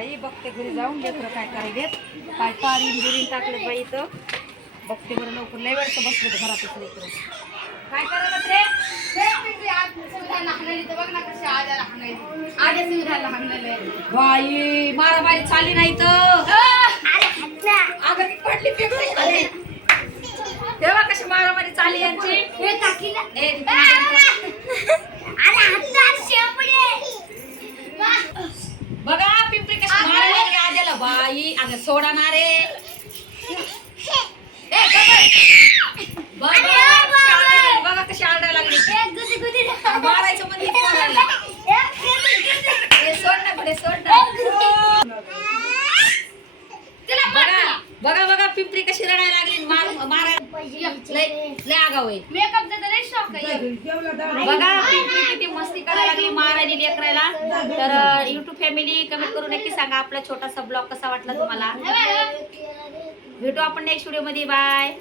बाई बघते घरी जाऊन लेकरं काय करायलेत. काय पारीन बिरीन टाकलेत बाई इथं. बघते बरं लवकर लय वेळचं बसले घरातच लेकरं. काय करायला रे? बाई मारामारी चालली नाही तर अगं ती पडली खाली. तेव्हा कशी मारामारी चालली यांची ए, ती बघा पिंपरी कशी मारायला लागली आद्याला बाई अगं सोडा ना रे. बघा बघा कशी आरडायला लागली. मारायचं म्हणजे सोड ना पुढे सोड ना. बघा बघा बघा पिंपरी कशी रडायला लागली. मार मारायला. लय आगाव आहे. मेकअप बघा पिंपरी लागली लेकरायला तर युट्यूब फॅमिली कमेंट करून नक्की सांगा आपला छोटासा ब्लॉग कसा वाटला तुम्हाला. भेटू आपण नेक्स्ट व्हिडिओमध्ये. बाय